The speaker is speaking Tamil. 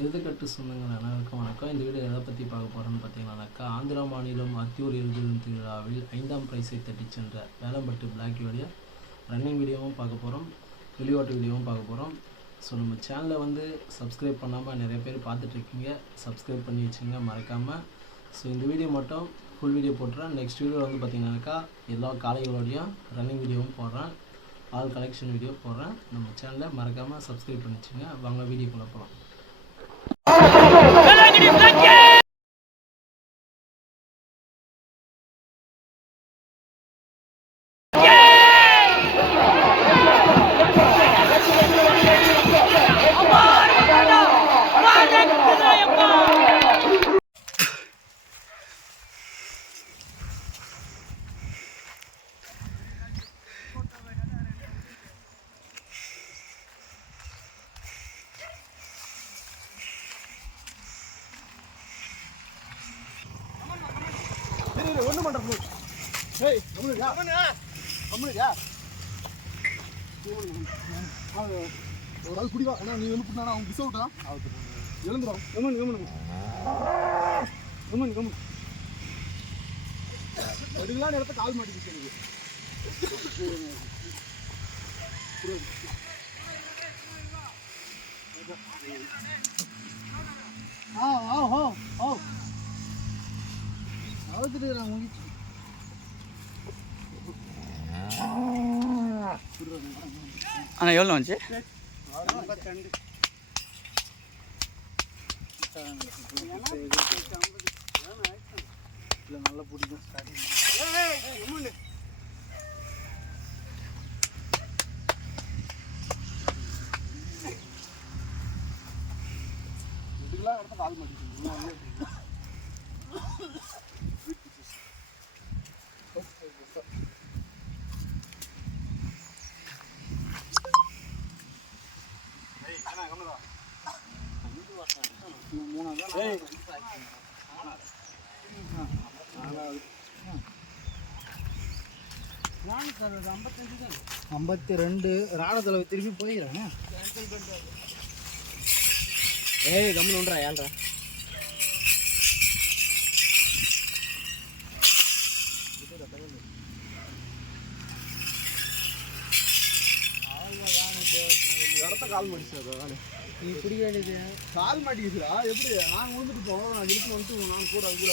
இறுதிக்கட்டு சொந்தங்கள் அனைவருக்கும் வணக்கம். இந்த வீடியோ எதை பற்றி பார்க்க போகிறோன்னு பார்த்தீங்கன்னாக்கா, ஆந்திரா மாநிலம் அத்தியூர் இறுதி திருவிழாவில் 5ஆம் பிரைஸை தட்டிச் சென்ற வேலம்பட்டு பிளாக்கியோடைய ரன்னிங் வீடியோவும் பார்க்க போகிறோம், வெளியோட்டு வீடியோவும் பார்க்க போகிறோம். ஸோ நம்ம சேனலை வந்து சப்ஸ்கிரைப் பண்ணாமல் நிறைய பேர் பார்த்துட்ருக்கீங்க, சப்ஸ்கிரைப் பண்ணி வச்சுங்க மறக்காமல். ஸோ இந்த வீடியோ மட்டும் ஃபுல் வீடியோ போட்டுறேன். நெக்ஸ்ட் வீடியோ வந்து பார்த்திங்கனாக்கா எல்லா காளைகளோடையும் ரன்னிங் வீடியோவும் போடுறேன், ஆல் கலெக்ஷன் வீடியோ போடுறேன். நம்ம சேனலை மறக்காமல் சப்ஸ்கிரைப் பண்ணி வச்சுங்க. வாங்க வீடியோக்குள்ளே போகலாம். ஒண்ணு பண்ற ஏய் கம்முனுடா கம்முனுடா ஒரு ஆள் குடிவா அண்ணா நீ வந்து புண்ணா அவன் கிஸ் அவுட்டா எழுந்துறோம் கம்மன் கம்மன் கம்மன் கம்மன் எடுக்கலாம் இடத்த கால் மாட்டிக்கிச்சு எனக்கு அண்ணா எவ்வளோ வந்துச்சு? நல்லா பிடிக்கும் ஸ்டார்டிங் இதுக்கெல்லாம் இடத்த கால் மாட்டிக்கிச்சு ஐம்பத்தி ரெண்டு ராணத்தில் திருப்பி போயிடுறேன். ஏய் கம்மன் ஒன்றா ஏழ்ரா இடத்த கால் மாட்டிச்சு நீ பிடிக்க வேண்டியது கால் மாட்டிக்கிச்சுடா எப்படி நான் வந்துட்டு போவோம் நான் இழுத்து வந்துட்டு நான் கூட அது கூட